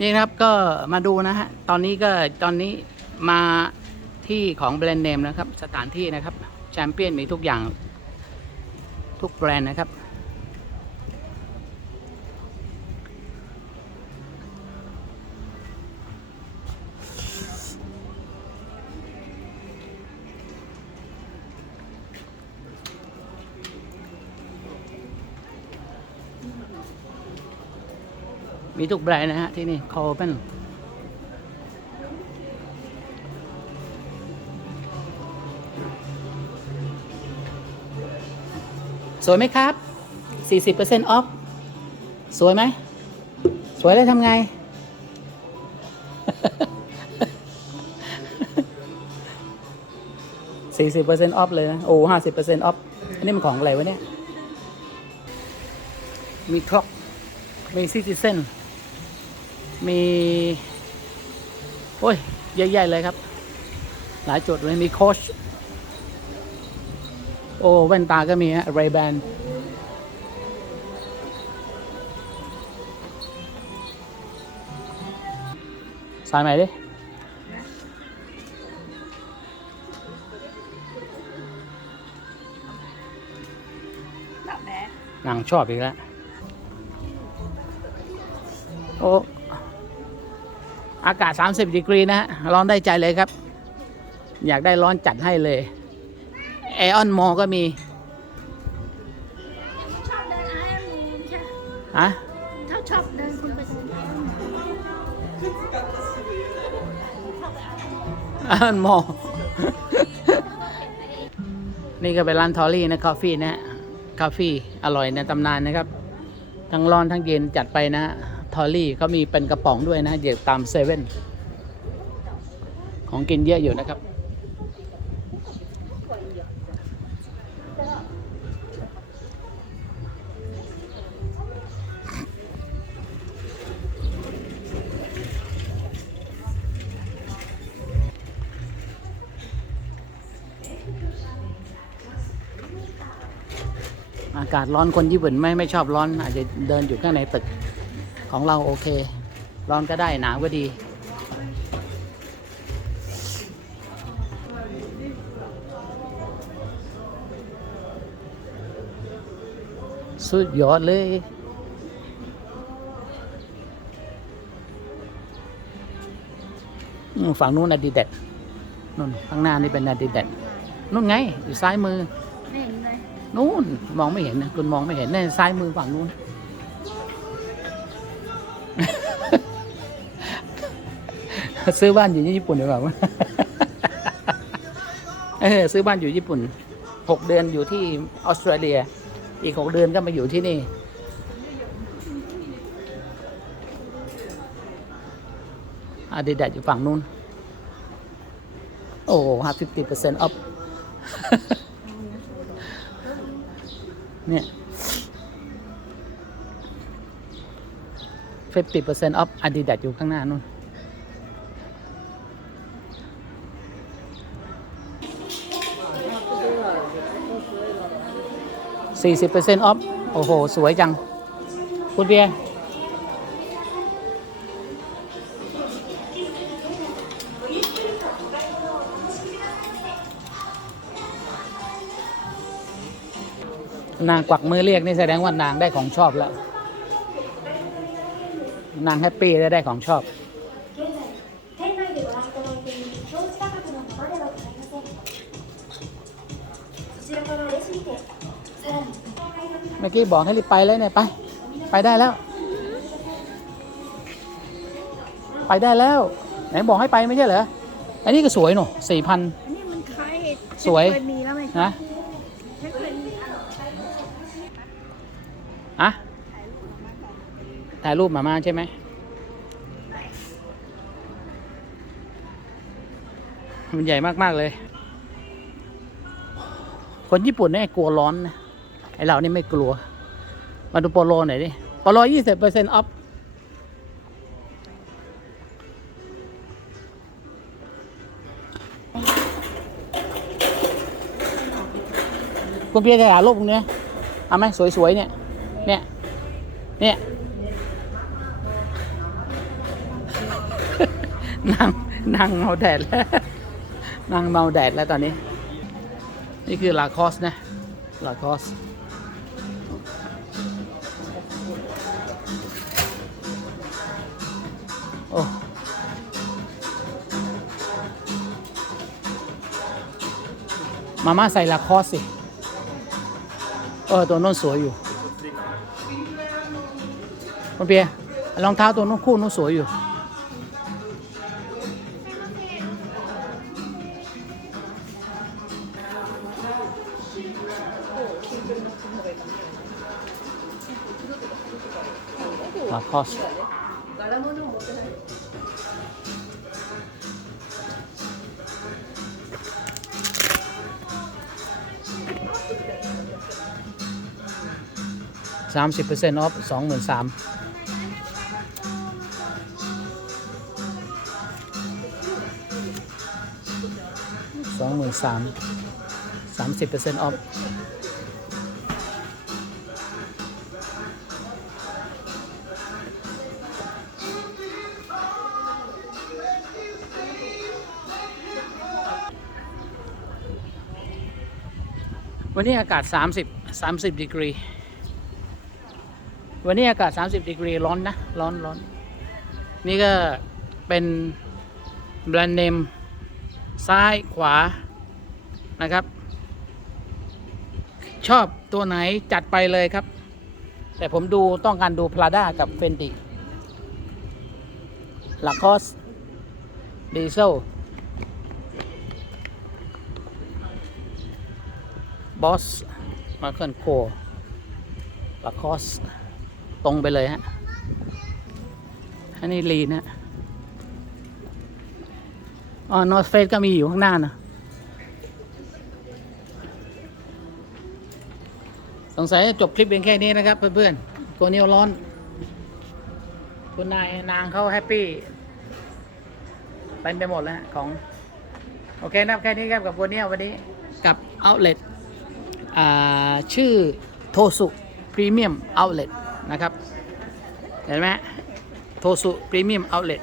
นี่ครับก็มาดูนะฮะ ตอนนี้ก็ตอนนี้มาที่ของแบรนด์เนมนะครับ สถานที่นะครับ แชมเปี้ยนมีทุกอย่างทุกแบรนด์นะครับ มีทุกแบรนด์นะฮะที่นี่คอเป็นสวยไหมครับ 40%ออฟ สวยไหม สวยแล้วทำไง 40%ออฟเลยนะ โอ้50%ออฟ อันนี้มันของอะไรวะเนี่ย มีครอก มีซิติเซน มีโอ้ยเยอะแยะเลยครับ หลายจุดเลยมีโคชโอ้แว่นตาก็มีฮะเรแบนสายใหม่ดิ Đậm bé นางชอบอีกแล้วโอ้ อากาศ 30ดีกรีนะฮะร้อนได้ใจเลยครับ อยากได้ร้อนจัดให้เลยแอออนมอก็มีชอบเดินไอ้หมูใช่ฮะถ้าชอบเดินคุณไปเดินไอ้หมูแอออนมอนี่ก็เป็นร้านทอรี่นะคอฟฟี่นะฮะคาเฟ่อร่อยในตำนานนะครับ ทั้งร้อนทั้งเย็นจัดไปนะฮะ ทอรี่เขามีเป็นกระป๋องด้วยนะเดี๋ยวตามเซเว่นของกินเยอะอยู่นะครับ อากาศร้อนคนญี่ปุ่นไม่ไม่ชอบร้อน อาจจะเดินอยู่ข้างในตึก ของเราโอเค ร้อนก็ได้หนาวก็ดี สุดยอดเลยอืมฝั่งนู้นอดีเด็ดนู่นข้างหน้านี่เป็นอดีเด็ดนู่นไง อยู่ซ้ายมือ ไม่เห็นเลย นู่นมองไม่เห็นนะคุณมองไม่เห็นในซ้ายมือฝั่งนู้น ซื้อบ้านอยู่ญี่ปุ่นหรือเปล่าเออซื้อบ้านอยู่ญี่ปุ่นหกเดือนอยู่ที่ออสเตรเลีย อีกหกเดือนก็มาอยู่ที่นี่ อาดิดาอยู่ฝั่งนู้น โอ้ห้าสิบเปอร์เซ็นต์ออฟเนี่ย50% off Adidas อยู่ข้างหน้านู่น 40% off โอ้โห สวยจัง คุณเบียร์นางกวักมือเรียกนี่แสดงว่านางได้ของชอบแล้ว นางแฮปปี้ได้ได้ของชอบ 店内でご覧いただいている表示価格のままではございませんそちらからレシピでさらに เมื่อกี้บอกให้รีบไปเลยเนี่ยไป ไปได้แล้ว ไปได้แล้วไหนบอกให้ไปไม่ใช่เหรออันนี้ก็สวยหนูสี่พันอันนี้มันคล้ายสวยเคยมีแล้วไหมนะไม่เคยมีอะอะถ่ายรูปมามาใช่ไหมมันใหญ่มาก ๆ เลย คนญี่ปุ่นเนี่ยกลัวร้อนนะ ไอเรานี่ไม่กลัว มาดูโปโลหน่อยดิโปโลยี่สิบเปอร์เซ็นต์ออฟคุณเพียรจะถ่ายรูปเนี้ยเอาไหมสวยๆเนี่ย เนี่ย เนี่ยนั่งนั่งเมาแดดแล้วนั่งเมาแดดแล้วตอนนี้ นี่คือลาคอสนะลาคอส มาม่าใส่ลาคอสสิ เออ ตัวโน้นสวยอยู่คุณเปียรองเท้าตัวโน้นคู่โน้นสวยอยู่ ลาคอส สามสิบเปอร์เซ็นต์ออฟสองหมื่นสามสองหมื่นสามสามสิบเปอร์เซ็นต์ออฟวันนี้อากาศ 30 30ดีกรี วันนี้อากาศ 30ดีกรีร้อนนะ ร้อนร้อนนี่ก็เป็นแบรนด์เนมซ้ายขวานะครับ ชอบตัวไหนจัดไปเลยครับ แต่ผมดูต้องการดูพลาด้ากับเฟนติลาคอสดีเซลบอสมาเคิลโคลาคอส ตรงไปเลยฮะอันนี้ลีนะอ๋อนอสเฟสก็มีอยู่ข้างหน้านะสงสัยจะจบคลิปเพียงแค่นี้นะครับ เพื่อนๆตัวนี้ร้อน คุณนายนางเขาแฮปปี้ไปไปหมดแล้วของ โอเคนะครับแค่นี้ครับกับวันนี้วันนี้กับ outlet อ่าชื่อโทสุพรีเมียมเอาเลท นะครับ เห็นไหมโทสุพรีเมียมเอาท์เล t